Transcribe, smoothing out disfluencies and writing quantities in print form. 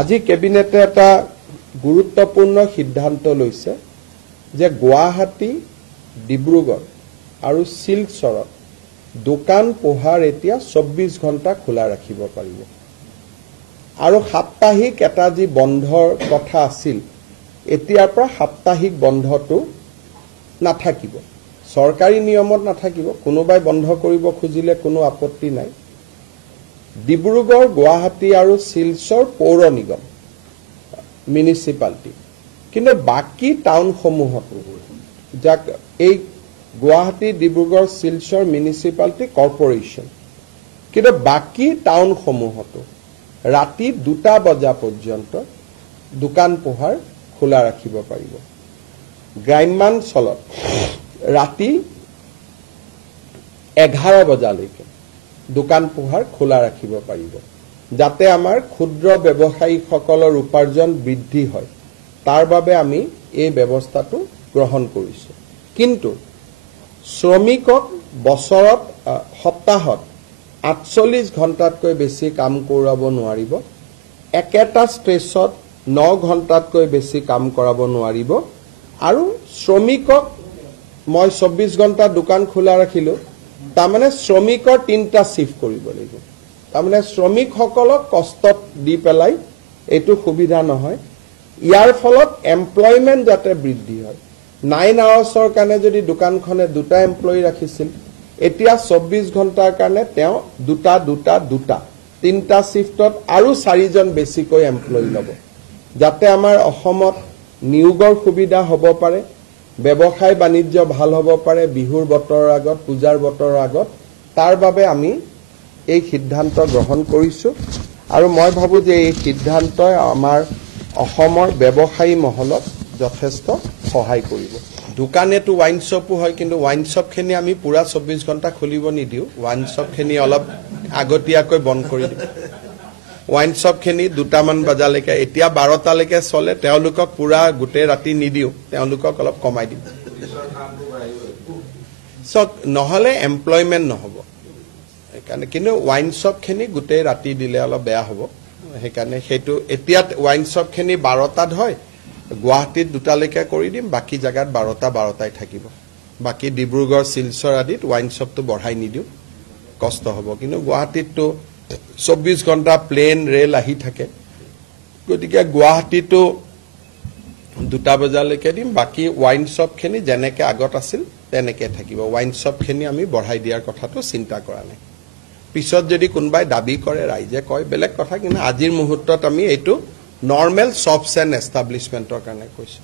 আজি কেবিনেটে এটা গুৰুত্বপূৰ্ণ সিদ্ধান্ত লৈছে যে গুৱাহাটী, ডিব্ৰুগড় আৰু শিলচৰত দোকান পোহাৰ এতিয়া 24 ঘণ্টা খোলা ৰাখিব পাৰিব আৰু সাপ্তাহিক এটা যি বন্ধৰ কথা আছিল এতিয়াৰ পৰা সাপ্তাহিক বন্ধটো নাথাকিব চৰকাৰী নিয়মত নাথাকিব কোনোবাই বন্ধ কৰিব খুজিলে কোনো আপত্তি নাই ডিব্ৰুগড় গুৱাহাটী আৰু শিলচৰ পৌৰ নিগম মিউনিচিপালিটি কিন্তু বাকি টাউনসমূহত যাক এই গুৱাহাটী ডিব্ৰুগড় শিলচৰ মিউনিচিপালিটি কৰ্পোৰেচন কিন্তু বাকি টাউনসমূহত ৰাতি 2টা বজা পৰ্যন্ত দোকান পোহাৰ খোলা ৰাখিব পাৰিব গ্ৰাম্যাঞ্চলত ৰাতি 11 বজালৈকে দোকান পোহাৰ খোলা ৰাখিব পাৰিব যাতে আমাৰ ক্ষুদ্ৰ ব্যৱসায়ীসকলৰ উপাৰ্জন বৃদ্ধি হয় তাৰ বাবে আমি এই ব্যৱস্থাটো গ্ৰহণ কৰিছো কিন্তু শ্ৰমিকক বছৰত সপ্তাহত 48 ঘণ্টাতকৈ বেছি কাম কৰাব নোৱাৰিব একেটা ষ্ট্ৰেচত 9 ঘণ্টাতকৈ বেছি কাম কৰাব নোৱাৰিব আৰু শ্ৰমিকক মই 24 ঘণ্টা দোকান খোলা ৰাখিলো তাৰমানে শ্ৰমিকৰ 3টা শিফট কৰিব লাগিব তাৰমানে শ্ৰমিকসকলক কষ্টত দি পেলাই এটো সুবিধা নহয় ইয়াৰ ফলত এমপ্লয়মেন্ট যাতে বৃদ্ধি হয় 9 আৱাৰ্ছৰ কাৰণে যদি দোকানখনে 2টা এমপ্লয়ী ৰাখিছিল এতিয়া 24 ঘণ্টাৰ কাৰণে তেওঁ 2টা 3টা শিফটত আৰু 4 জন বেছিকৈ এমপ্লয়ী ল'ব যাতে আমাৰ অসমত নিয়োগৰ সুবিধা হ'ব পাৰে ব্যৱসায় বাণিজ্য ভাল হ'ব পাৰে বিহুৰ বতৰৰ আগত পূজাৰ বতৰৰ আগত তাৰ বাবে আমি এই সিদ্ধান্ত গ্ৰহণ কৰিছো আৰু মই ভাবো যে এই সিদ্ধান্তই আমাৰ অসমৰ ব্যৱসায়ী মহলত যথেষ্ট সহায় কৰিব দোকানেটো ওয়াইন শ্বপো হয় কিন্তু ওয়াইন শ্বপ খিনি আমি পুৰা 24 ঘণ্টা খুলিব নিদিও ওয়াইন শ্বপ খিনি অলপ আগতীয়াকৈ বন্ধ কৰি দিও ওয়াইন শ্বপ খিনি 2টা মান বজালৈকে এতিয়া 12টা লৈকে চলে তেওঁলোকক পুৰা গুটে ৰাতি নিদিও তেওঁলোকক অলপ কমাই দিও সো নহলে এমপ্লয়মেন্ট নহব সেইকাৰণে কিন্তু ওয়াইন শ্বপ খিনি গুটে ৰাতি দিলে অলপ বেয়া হ'ব সেইকাৰণে হেতু এতিয়া ওয়াইন শ্বপ খিনি 12টাত হয় গুৱাহাটীত 2টা লৈকে কৰি দিম বাকি জায়গাত 12টাই থাকিব বাকি ডিব্ৰুগড় শিলচৰ আদিত ওয়াইন শ্বপটো বঢ়াই নিদিও কষ্ট হ'ব কিন্তু গুৱাহাটীতটো 24 ঘণ্টা প্লেন ৰেল আহি থাকে গতিকে গুৱাহাটীটো 2টা বজালৈকে দিম বাকি ওয়াইন শ্বপ খিনি যেনেকে আগত আছিল তেনেকে থাকিব ওয়াইন শ্বপ খিনি আমি বঢ়াই দিয়াৰ কথাটো চিন্তা কৰা নাই পিছত যদি কোনবাই দাবী কৰে ৰাইজে কয় বেলেগ কথা কিন্তু আজিৰ মুহূৰ্তত আমি এইটো নৰ্মেল শ্বপছ এণ্ড এষ্টাব্লিশমেণ্টৰ কাৰণে কৈছো